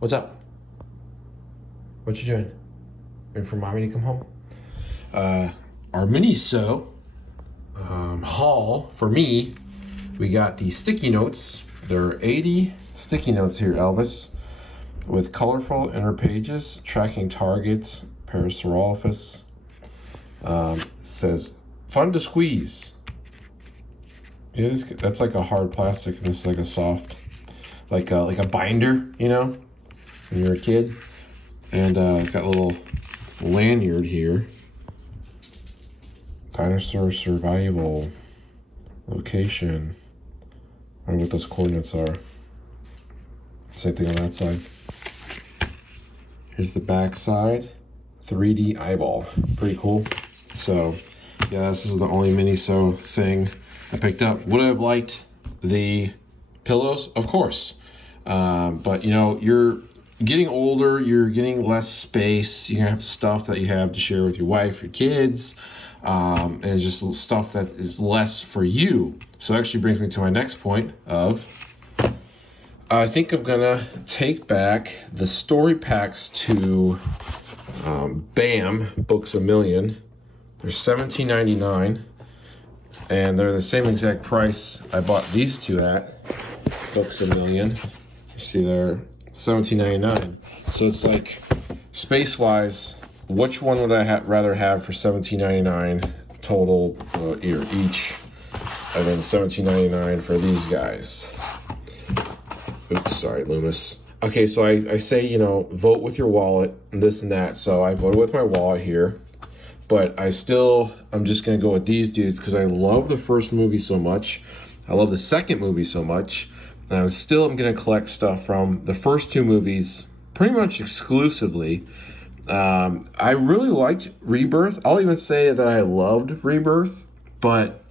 What's up? What you doing? Waiting for mommy to come home? Our mini-so haul for me, we got the sticky notes. There are 80 sticky notes here, Elvis, with colorful inner pages, tracking targets, Parasaurolophus. Says, fun to squeeze. Yeah, that's like a hard plastic, and this is like a soft, like a binder, you know, when you're a kid. And got a little lanyard here. Dinosaur survival location. I wonder what those coordinates are. Same thing on that side. Here's the back side. 3D eyeball. Pretty cool. So, yeah, this is the only mini-so thing I picked up. Would I have liked the pillows? Of course. But, you know, you're getting older, you're getting less space. You're going to have stuff that you have to share with your wife, your kids, and it's just stuff that is less for you. So it actually brings me to my next point of, I think I'm going to take back the story packs to BAM, Books A Million. They're $17.99, and they're the same exact price I bought these two at, Books A Million. You see they're $17.99. So it's like, space-wise, which one would I rather have for $17.99 total each? And then $17.99 for these guys. Oops, sorry, Loomis. Okay, so I say, you know, vote with your wallet and this and that. So I voted with my wallet here. But I'm just going to go with these dudes because I love the first movie so much. I love the second movie so much. And I'm going to collect stuff from the first two movies pretty much exclusively. I really liked Rebirth. I'll even say that I loved Rebirth. But,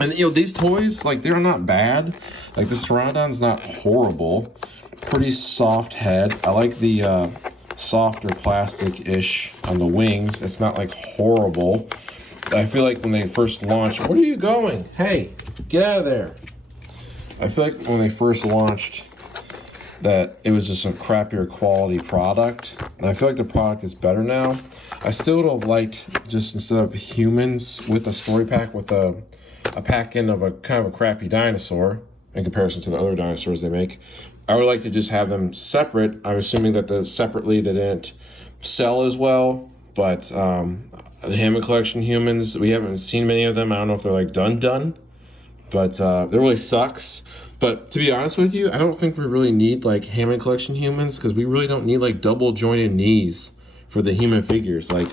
and you know, these toys, like, they're not bad. Like, this Pteranodon's not horrible. Pretty soft head. I like the softer plastic-ish on the wings. It's not like horrible. I feel like when they first launched, where are you going? Hey, get out of there. I feel like when they first launched that it was just a crappier quality product. And I feel like the product is better now. I still would have liked just instead of humans with a story pack with a pack-in of a kind of a crappy dinosaur in comparison to the other dinosaurs they make. I would like to just have them separate. I'm assuming that separately they didn't sell as well, but the Hammond Collection humans, we haven't seen many of them. I don't know if they're like done, but it really sucks. But to be honest with you, I don't think we really need like Hammond Collection humans because we really don't need like double jointed knees for the human figures. Like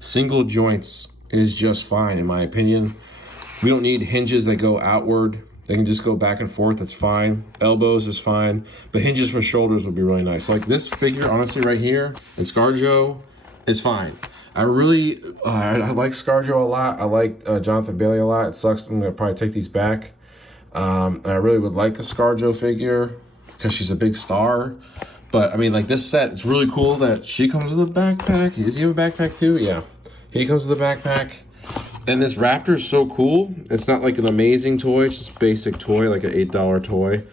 single joints is just fine in my opinion. We don't need hinges that go outward. They can just go back and forth. That's fine. Elbows is fine. But hinges for shoulders would be really nice. Like this figure, honestly, right here, and ScarJo is fine. I really, I like ScarJo a lot. I like Jonathan Bailey a lot. It sucks. I'm going to probably take these back. I really would like a ScarJo figure because she's a big star. But, I mean, like this set, it's really cool that she comes with a backpack. Does he have a backpack too? Yeah. He comes with a backpack. And this raptor is so cool. It's not like an amazing toy. It's just a basic toy, like an $8 toy.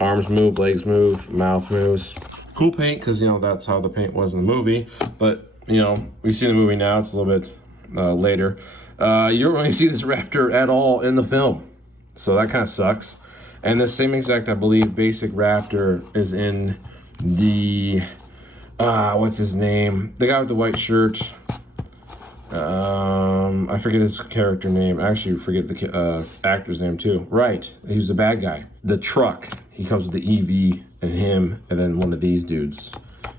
Arms move, legs move, mouth moves. Cool paint, because, you know, that's how the paint was in the movie. But, you know, we see the movie now. It's a little bit later. You don't really see this raptor at all in the film. So that kind of sucks. And the same exact, I believe, basic raptor is in the... what's his name? The guy with the white shirt. I forget his character name. I actually forget the actor's name too. Right, he was the bad guy. The truck. He comes with the EV and him, and then one of these dudes.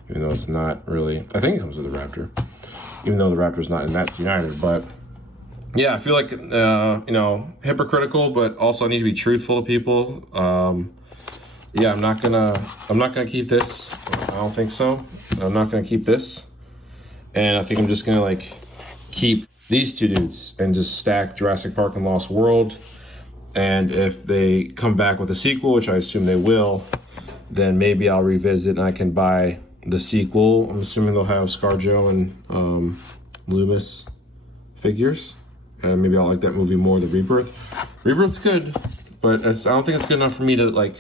Even though it's not really. I think it comes with the Raptor. Even though the Raptor's not in that scene either. But yeah, I feel like you know, hypocritical, but also I need to be truthful to people. Yeah, I'm not gonna keep this. I don't think so. I'm not gonna keep this, and I think I'm just gonna like keep these two dudes and just stack Jurassic Park and Lost World. And if they come back with a sequel, which I assume they will, then maybe I'll revisit and I can buy the sequel. I'm assuming they'll have ScarJo and Loomis figures. And maybe I'll like that movie more, the Rebirth. Rebirth's good, but I don't think it's good enough for me to like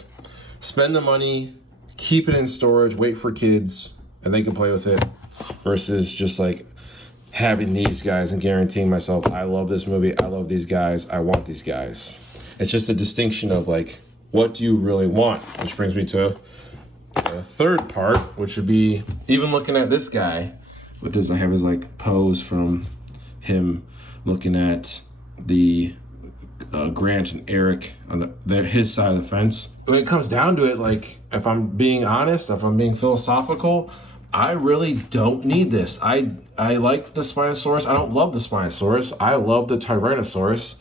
spend the money keep it in storage, wait for kids, and they can play with it, versus just like having these guys and guaranteeing myself, I love this movie, I love these guys, I want these guys. It's just a distinction of like, what do you really want? Which brings me to the third part, which would be even looking at this guy with this, I have his like pose from him looking at the Grant and Eric on his side of the fence. When it comes down to it, like, if I'm being honest, if I'm being philosophical, I really don't need this. I like the Spinosaurus. I don't love the Spinosaurus. I love the Tyrannosaurus.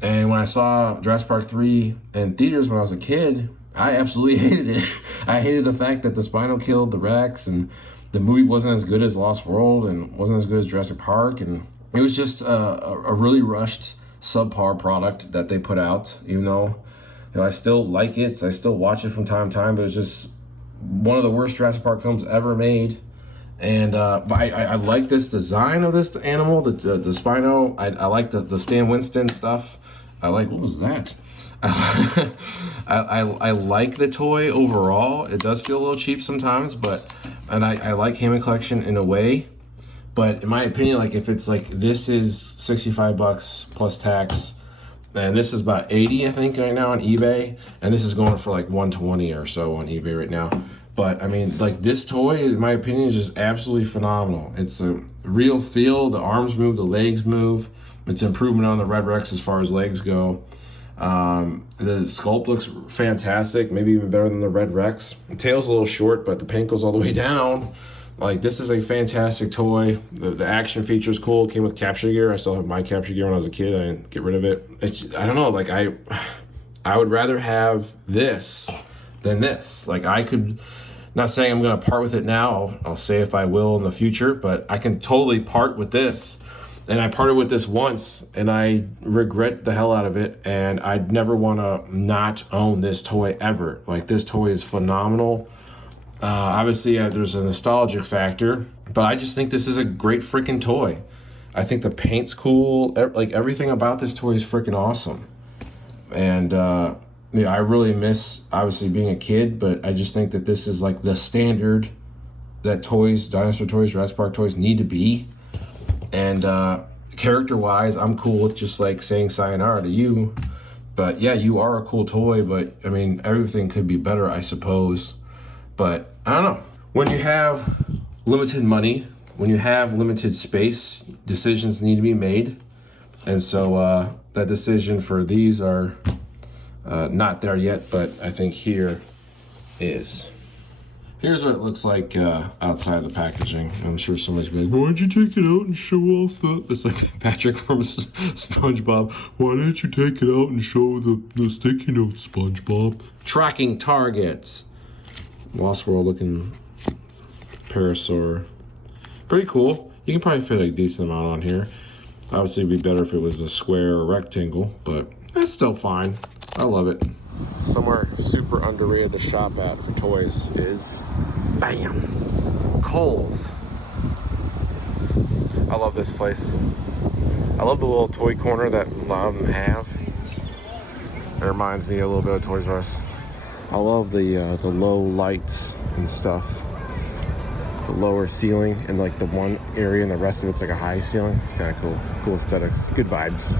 And when I saw Jurassic Park 3 in theaters when I was a kid, I absolutely hated it. I hated the fact that the Spino killed the Rex, and the movie wasn't as good as Lost World and wasn't as good as Jurassic Park. And it was just a really rushed, subpar product that they put out, even though, you know, I still like it. I still watch it from time to time, but it's just one of the worst Jurassic Park films ever made. And but I like this design of this animal, the Spino. I like the Stan Winston stuff. I like, what was that? I like the toy overall. It does feel a little cheap sometimes, but and I like Hammond Collection in a way. But in my opinion, like, if it's like, this is $65 plus tax, and this is about 80, I think, right now on eBay, and this is going for like 120 or so on eBay right now. But I mean, like, this toy, in my opinion, is just absolutely phenomenal. It's a real feel. The arms move, the legs move. It's an improvement on the Red Rex as far as legs go. The sculpt looks fantastic, maybe even better than the Red Rex. The tail's a little short, but the paint goes all the way down. Like, this is a fantastic toy. The action feature is cool. It came with capture gear. I still have my capture gear when I was a kid. I didn't get rid of it. It's, I don't know, like, I would rather have this than this. Like, I could, not saying I'm going to part with it now. I'll say if I will in the future, but I can totally part with this. And I parted with this once, and I regret the hell out of it, and I'd never want to not own this toy ever. Like, this toy is phenomenal. Obviously, there's a nostalgic factor, but I just think this is a great freaking toy. I think the paint's cool. Like, everything about this toy is freaking awesome. And yeah, I really miss, obviously, being a kid, but I just think that this is like the standard that toys, dinosaur toys, Jurassic Park toys need to be. And character-wise, I'm cool with just like saying sayonara to you. But yeah, you are a cool toy, but I mean, everything could be better, I suppose. But I don't know. When you have limited money, when you have limited space, decisions need to be made. And so that decision for these are not there yet, but I think here is. Here's what it looks like outside the packaging. I'm sure somebody's gonna be like, why'd you take it out and show off the... It's like Patrick from SpongeBob. Why didn't you take it out and show the sticky notes, SpongeBob? Tracking targets. Lost World looking Parasaur. Pretty cool. You can probably fit a decent amount on here. Obviously, it'd be better if it was a square or rectangle, but that's still fine. I love it. Somewhere super underrated to shop at for toys is, bam, Kohls. I love this place. I love the little toy corner that a lot of them have. It reminds me a little bit of Toys R Us. I love the low lights and stuff. The lower ceiling and like the one area and the rest of it's like a high ceiling. It's kind of cool. Cool aesthetics. Good vibes.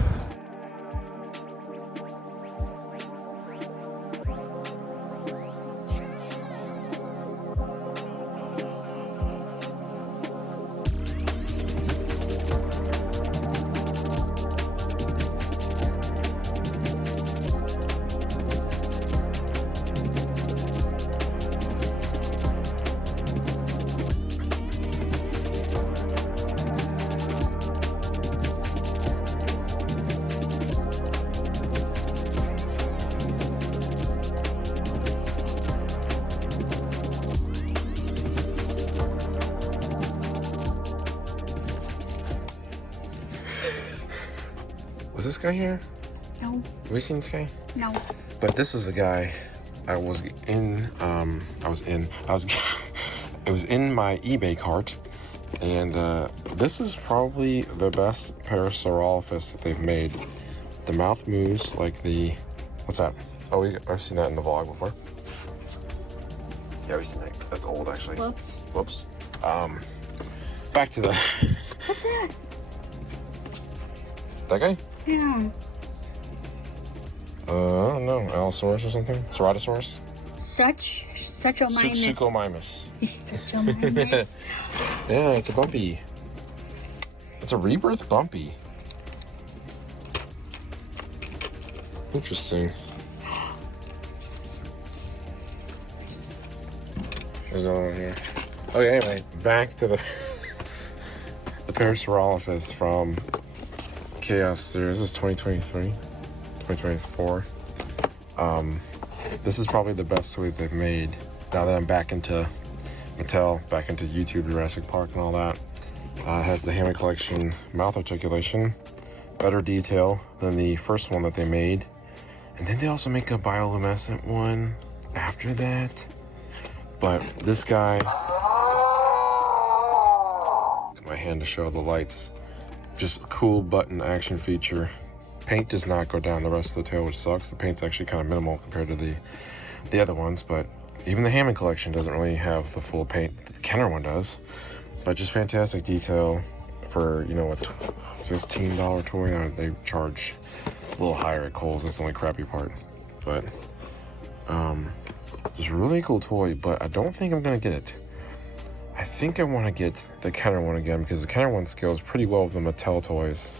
Was this guy here? No. Have we seen this guy? No. But this is the guy I was in, it was in my eBay cart, and this is probably the best Parasaurolophus that they've made. The mouth moves like the, what's that? Oh, I've seen that in the vlog before. Yeah, we seen that. That's old, actually. Whoops. Whoops. Back to the... What's that? That guy? Yeah. I don't know. Allosaurus or something? Ceratosaurus? Such a minus. Suchomimus. Such a minus. Yeah, it's a bumpy. It's a rebirth bumpy. Interesting. There's another one here. Okay, anyway, back to the the Parasaurolophus from Chaos Theory. This is 2023, 2024. This is probably the best toy they've made. Now that I'm back into Mattel, back into YouTube, Jurassic Park, and all that. It has the Hammond Collection mouth articulation, better detail than the first one that they made. And then they also make a bioluminescent one after that. But this guy, got my hand to show the lights, just a cool button action feature. Paint does not go down the rest of the tail, which sucks. The paint's actually kind of minimal compared to the other ones, but even the Hammond Collection doesn't really have the full paint. The Kenner one does, but just fantastic detail for, you know, a $15 toy. They charge a little higher at Kohls. That's the only crappy part, but it's a really cool toy, but I don't think I'm gonna get it. I think I want to get the Kenner one again because the Kenner one scales pretty well with the Mattel toys.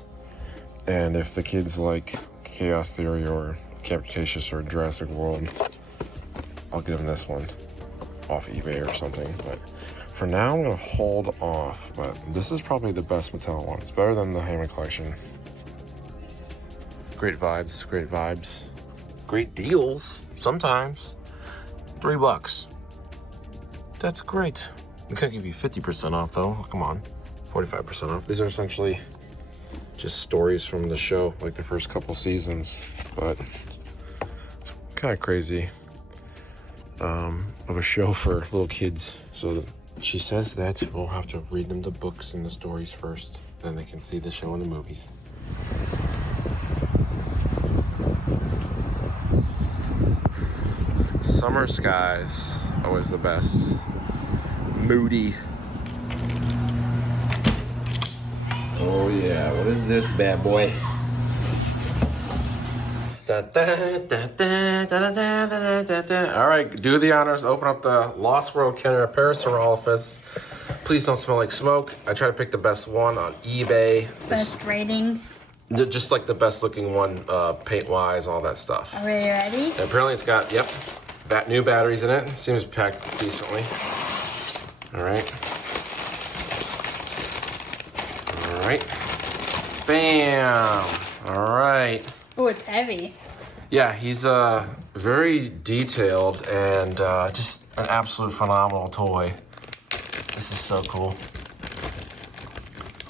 And if the kids like Chaos Theory or Camp Cretaceous or Jurassic World, I'll give them this one off eBay or something. But for now, I'm gonna hold off. But this is probably the best Mattel one. It's better than the Hammond Collection. Great vibes, great vibes. Great deals, sometimes. $3. That's great. I'm gonna give you 50% off though. Come on, 45% off. These are essentially just stories from the show, like the first couple seasons, but it's kind of crazy of a show for little kids. So she says that we'll have to read them the books and the stories first, then they can see the show and the movies. Summer skies, always the best. Moody. Oh yeah, what is this bad boy? All right, do the honors. Open up the Lost World Kenner Parasaurolophus. Please don't smell like smoke. I try to pick the best one on eBay. Best ratings. Just like the best looking one, paint-wise, all that stuff. Are we ready? And apparently it's got, yep, new batteries in it. Seems packed decently. All right. All right. Bam. All right. Oh, it's heavy. Yeah, he's very detailed and just an absolute phenomenal toy. This is so cool.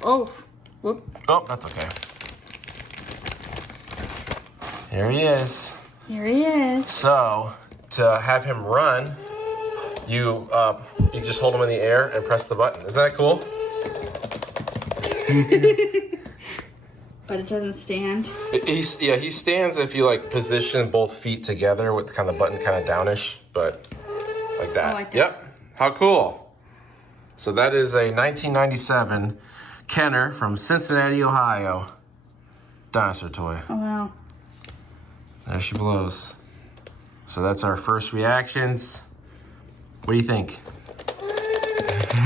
Oh, whoop. Oh, that's okay. Here he is. Here he is. So, to have him run, you just hold him in the air and press the button. Isn't that cool? But it doesn't stand. He stands if you like position both feet together with kind of the button kind of downish, but like that. I like that. Yep. How cool. So that is a 1997 Kenner from Cincinnati, Ohio. Dinosaur toy. Oh, wow. There she blows. So that's our first reactions. What do you think?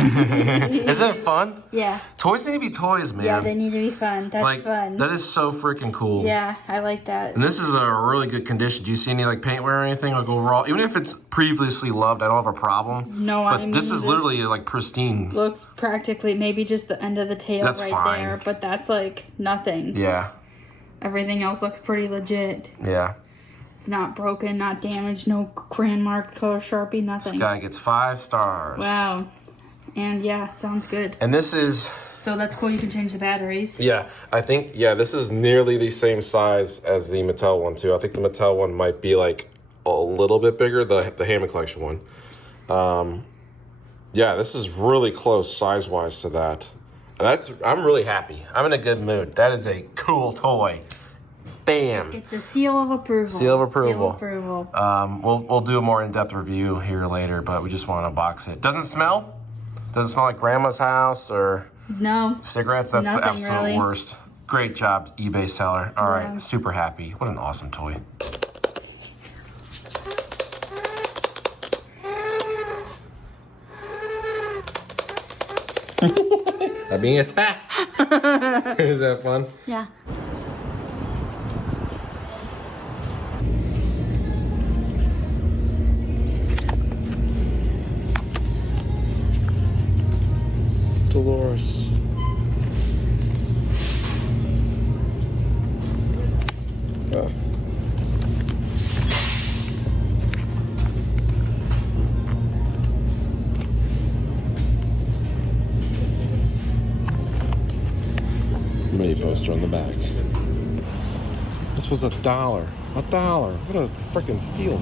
Isn't it fun? Yeah. Toys need to be toys, man. Yeah, they need to be fun. That's like, fun. That is so freaking cool. Yeah, I like that. And this is a really good condition. Do you see any like paint wear or anything like overall? Even if it's previously loved, I don't have a problem. No, but I mean, this is literally like pristine. Looks practically maybe just the end of the tail That's right fine. there, but that's like nothing. Yeah. Everything else looks pretty legit. Yeah. It's not broken, not damaged, no crayon mark, color Sharpie, nothing. This guy gets 5 stars. Wow. And yeah, sounds good. And this is... So that's cool, you can change the batteries. Yeah, I think, yeah, this is nearly the same size as the Mattel one, too. I think the Mattel one might be, like, a little bit bigger, the Hammond Collection one. Yeah, this is really close size-wise to that. I'm really happy. I'm in a good mood. That is a cool toy. Bam. It's a seal of approval. Seal of approval. Seal of approval. We'll do a more in-depth review here later, but we just want to box it. Doesn't smell? Doesn't smell like grandma's house or No. cigarettes? That's the Nothing absolute really. worst. Great job, eBay seller. All Yeah. right, super happy. What an awesome toy. I'm being attacked. Is that fun? Yeah. Dolores. Mini poster on the back. This was $1. $1. What a freaking steal.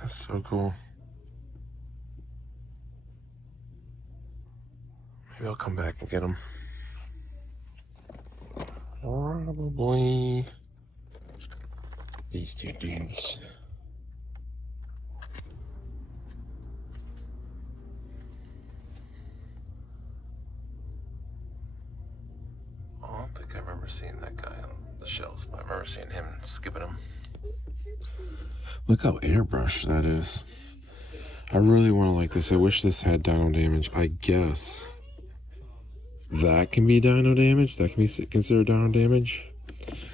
That's so cool. Maybe I'll come back and get them. Probably these two dudes. I don't think I remember seeing that guy on the shelves, but I remember seeing him skipping them. Look how airbrushed that is. I really want to like this. I wish this had dino damage. I guess that can be dino damage. That can be considered dino damage.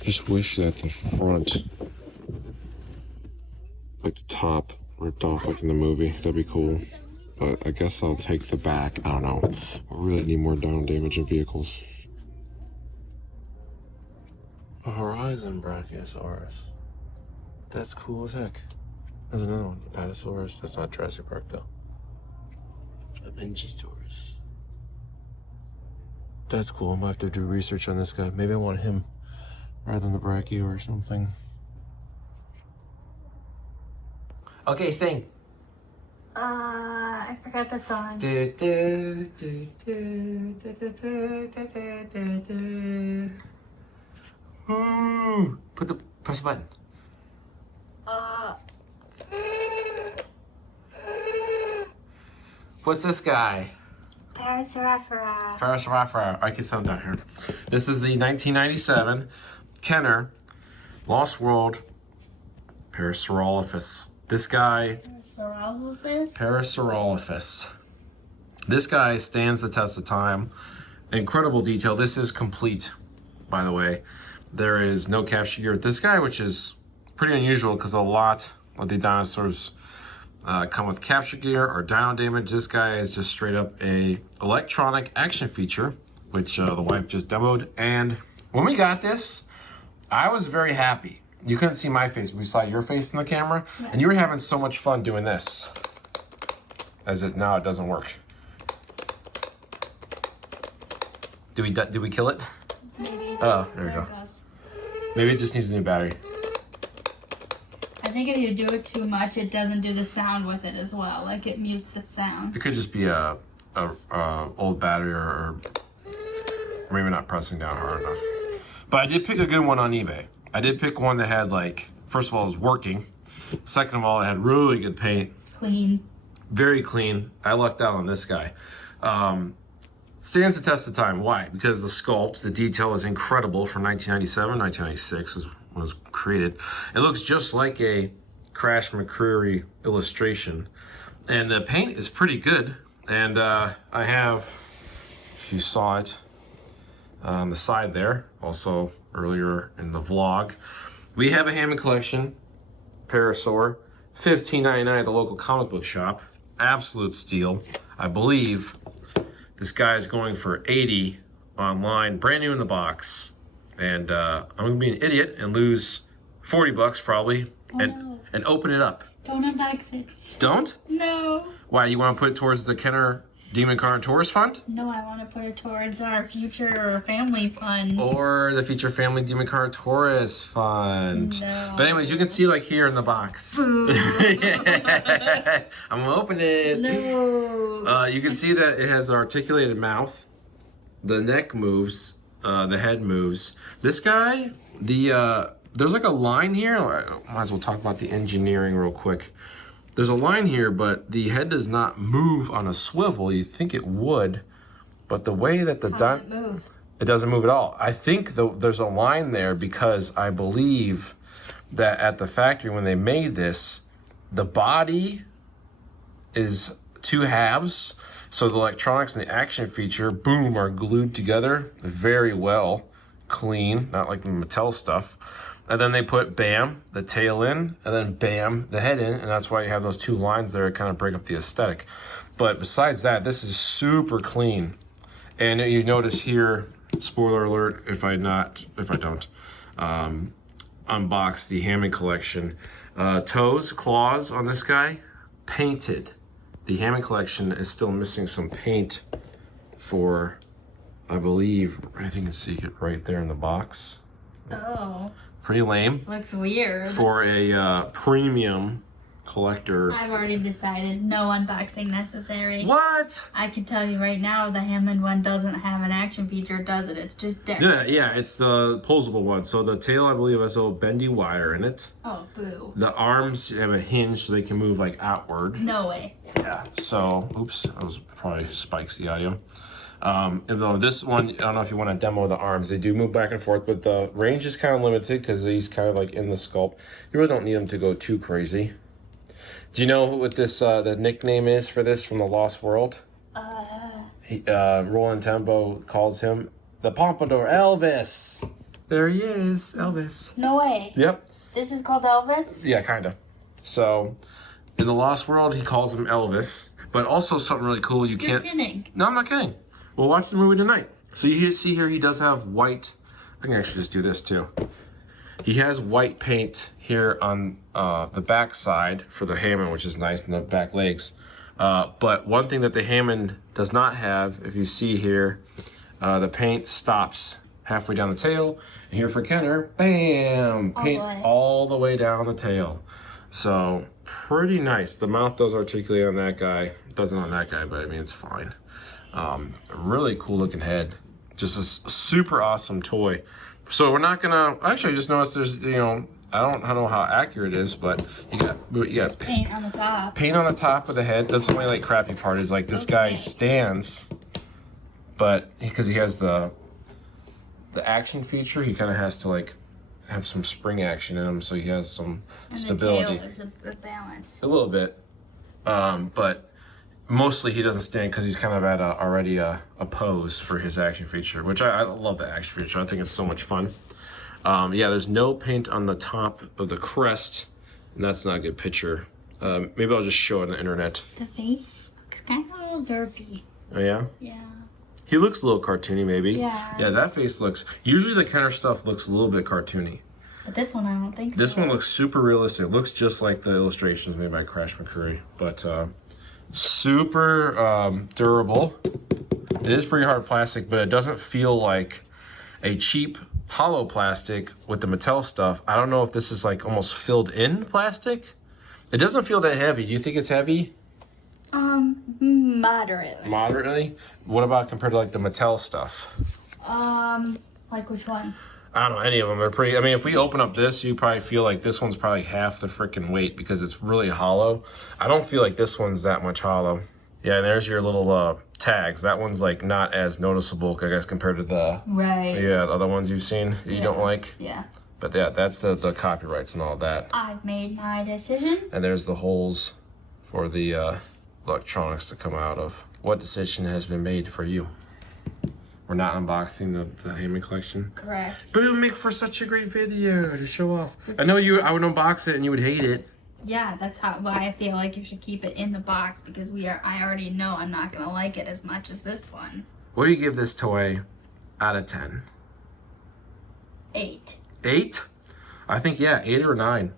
Just wish that the front, like the top, ripped off like in the movie. That'd be cool. But I guess I'll take the back. I don't know. I really need more dino damage in vehicles. A Horizon Brachiosaurus. That's cool as heck. There's another one, Parasaurolophus. That's not Jurassic Park though. A Mingisaurus. That's cool. I'm gonna have to do research on this guy. Maybe I want him rather than the Brachio or something. Okay, sing. I forgot the song. Ooh, press the button. What's this guy? Parasaurolophus. Parasaurolophus. I can sound down here. This is the 1997 Kenner Lost World Parasaurolophus. This guy. Parasaurolophus. This guy stands the test of time. Incredible detail. This is complete, by the way. There is no capture gear with this guy, which is pretty unusual because a lot of the dinosaurs come with capture gear or dino damage. This guy is just straight up a electronic action feature, which the wife just demoed. And when we got this, I was very happy. You couldn't see my face, but we saw your face in the camera, and you were having so much fun doing this. Now it doesn't work. Did we kill it? Maybe. Oh, there we go. Maybe it just needs a new battery. I think if you do it too much, it doesn't do the sound with it as well. Like it mutes the sound. It could just be a old battery or maybe not pressing down hard enough. But I did pick a good one on eBay. I did pick one that had, like, first of all, it was working. Second of all, it had really good paint. Clean. Very clean. I lucked out on this guy. Stands the test of time. Why? Because the sculpt, the detail is incredible from 1997. 1996 is when it was created. It looks just like a Crash McCreary illustration. And the paint is pretty good. And I have, if you saw it, on the side there, also earlier in the vlog, we have a Hammond collection, Parasaur, $15.99 at the local comic book shop. Absolute steal. I believe this guy is going for $80 online, brand new in the box. And I'm gonna be an idiot and lose $40 probably, and open it up. Don't unbox it. Don't? No. Why, you wanna put it towards the Kenner Demon Car and Tourist Fund? No, I want to put it towards our future family fund. Or the Future Family Demon Car Tourist Fund. No. But anyways, you can see like here in the box. I'm gonna open it. No. You can see that it has an articulated mouth. The neck moves. The head moves. This guy, there's like a line here. Might as well talk about the engineering real quick. There's a line here, but the head does not move on a swivel. You think it would, but the way that the How does it move? It doesn't move at all. I think there's a line there because I believe that at the factory when they made this, the body is 2 halves. So the electronics and the action feature, boom, are glued together very well, clean, not like the Mattel stuff. And then they put bam, the tail in, and then bam, the head in, and that's why you have those 2 lines there to kind of break up the aesthetic. But besides that, this is super clean. And you notice here, spoiler alert, if I don't, unbox the Hammond collection. Toes, claws on this guy, painted. The Hammond collection is still missing some paint for, I believe, I think you can see it right there in the box. Oh. Pretty lame. Looks weird. For a premium collector. I've already decided no unboxing necessary. What? I can tell you right now, the Hammond one doesn't have an action feature, does it? It's just decorative. Yeah, it's the posable one. So the tail, I believe, has a little bendy wire in it. Oh, boo. The arms have a hinge so they can move like outward. No way. Yeah. So, oops, that was probably spikes the audio. And though this one, I don't know if you want to demo the arms. They do move back and forth, but the range is kind of limited because he's kind of like in the sculpt. You really don't need them to go too crazy. Do you know what this the nickname is for this from the Lost World? Roland Tembo calls him the pompador Elvis. There he is, Elvis. No way. Yep. This is called Elvis? Yeah, kind of. So, in the Lost World, he calls him Elvis. But also something really cool, You're kidding. No, I'm not kidding. We'll watch the movie tonight. So you see here, he does have white. I can actually just do this too. He has white paint here on the back side for the Hammond, which is nice, and the back legs. But one thing that the Hammond does not have, if you see here, the paint stops halfway down the tail. And here for Kenner, bam, paint all the way down the tail. So pretty nice. The mouth does articulate on that guy. It doesn't on that guy, but I mean, it's fine. Really cool looking head. Just a super awesome toy. So we're not gonna, actually I just noticed there's, I don't know how accurate it is, but you got Paint on the top. Paint on the top of the head. That's the only like crappy part is like this guy stands, but because he has the action feature, he kind of has to like have some spring action in him, so he has some stability. The tail is a balance. A little bit, but mostly he doesn't stand because he's kind of at already a pose for his action feature, which I love the action feature. I think it's so much fun. Yeah, there's no paint on the top of the crest, and that's not a good picture. Maybe I'll just show it on the internet. The face looks kind of a little derpy. Oh yeah? Yeah. He looks a little cartoony, maybe. Yeah. Yeah, that face looks... Usually the Kenner stuff looks a little bit cartoony. But this one, I don't think so. This one looks super realistic. It looks just like the illustrations made by Crash McCurry. But super durable. It is pretty hard plastic, but it doesn't feel like a cheap hollow plastic with the Mattel stuff. I don't know if this is like almost filled in plastic. It doesn't feel that heavy. Do you think it's heavy? Moderately. Moderately? What about compared to like the Mattel stuff? Like which one? I don't know, any of them are pretty. I mean, if we open up this, you probably feel like this one's probably half the freaking weight because it's really hollow. I don't feel like this one's that much hollow. Yeah, and there's your little tags. That one's like not as noticeable, I guess, compared to the the other ones you've seen that you don't like. Yeah. But yeah, that's the copyrights and all that. I've made my decision. And there's the holes for the electronics to come out of. What decision has been made for you? We're not unboxing the Hammond collection. Correct. But it would make for such a great video to show off. I know I would unbox it and you would hate it. Yeah, that's why I feel like you should keep it in the box because I already know I'm not gonna like it as much as this one. What do you give this toy out of 10? 8. 8? I think, yeah, 8 or 9.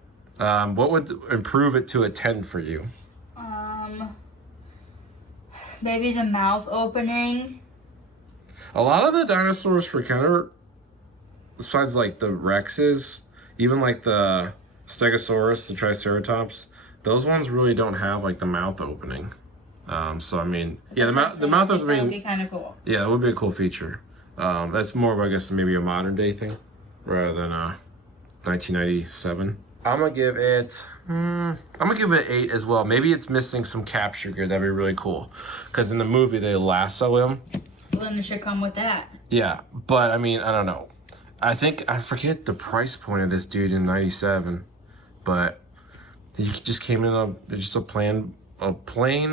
What would improve it to a 10 for you? Maybe the mouth opening. A lot of the dinosaurs for Kenner, besides like the Rexes, even like the Stegosaurus, the Triceratops, those ones really don't have like the mouth opening. So I mean, yeah, the mouth opening. That would be kind of cool. Yeah, that would be a cool feature. That's more of, I guess, maybe a modern day thing rather than 1997. I'm gonna give it. I'm gonna give it 8 as well. Maybe it's missing some capture gear. That'd be really cool, because in the movie they lasso him. Well, then it should come with that. Yeah, but I mean, I don't know. I forget the price point of this dude in '97, but he just came in just a plain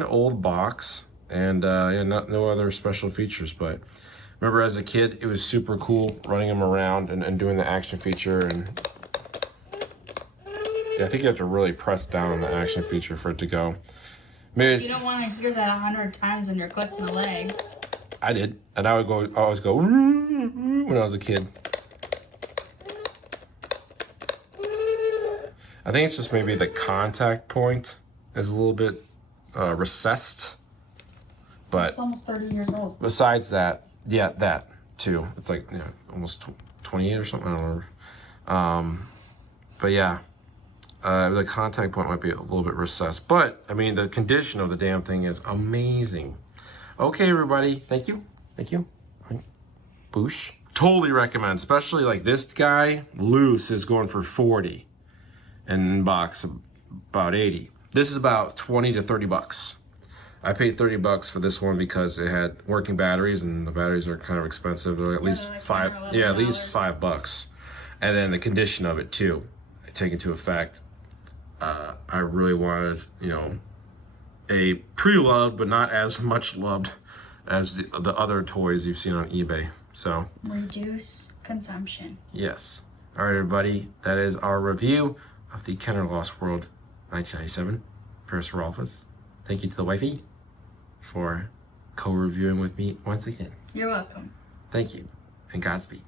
old box, and yeah, no other special features. But remember, as a kid, it was super cool running him around and doing the action feature. And yeah, I think you have to really press down on the action feature for it to go. Maybe you don't want to hear that 100 times when you're clicking the legs. I did, and I would always go when I was a kid. I think it's just maybe the contact point is a little bit recessed, but It's almost 30 years old. besides that, yeah, that too. It's like almost 28 or something. I don't remember. But yeah, the contact point might be a little bit recessed. But I mean, the condition of the damn thing is amazing. Okay, everybody. Thank you. Boosh. Totally recommend, especially like this guy, loose, is going for 40. And in box, about 80. This is about 20 to 30 bucks. I paid 30 bucks for this one because it had working batteries, and the batteries are kind of expensive. They're at least at least $5. And then the condition of it too, taken into effect. I really wanted, a pre-loved but not as much loved as the other toys you've seen on eBay. So Reduce consumption. yes. All right, everybody. That is our review of the Kenner Lost World 1997 Parasaurolophus. Thank you to the wifey for co-reviewing with me once again. You're welcome. Thank you, and Godspeed.